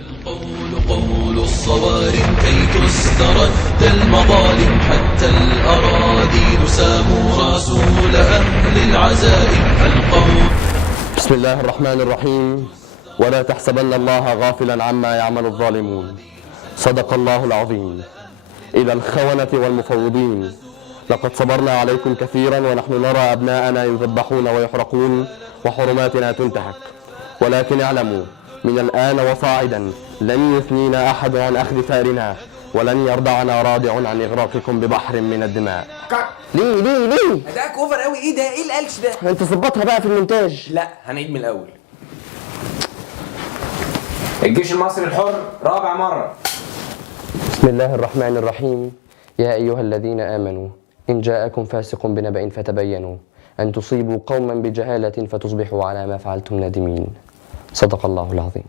القول قول الصوارم كي تسترد المظالم حتى الأراضي ساموا رسول أهل العزائم القول. بسم الله الرحمن الرحيم. ولا تحسبن الله غافلا عما يعمل الظالمون. صدق الله العظيم. إلى الخونة والمفوضين، لقد صبرنا عليكم كثيرا ونحن نرى أبناءنا يذبحون ويحرقون وحرماتنا تنتهك، ولكن اعلموا من الآن وصاعدا لن يثنينا أحد عن أخذ ثارنا، ولن يرضعنا رادع عن إغراقكم ببحر من الدماء. ليه؟ اداك اوفر قوي. ايه ده؟ ايه القلش ده؟ انت ظبطها بقى في المونتاج. لا، هنعيد من الاول. الجيش المصري الحر رابع مرة. بسم الله الرحمن الرحيم. يا أيها الذين آمنوا إن جاءكم فاسق بنبأ فتبينوا أن تصيبوا قوما بجهالة فتصبحوا على ما فعلتم نادمين. صدق الله العظيم.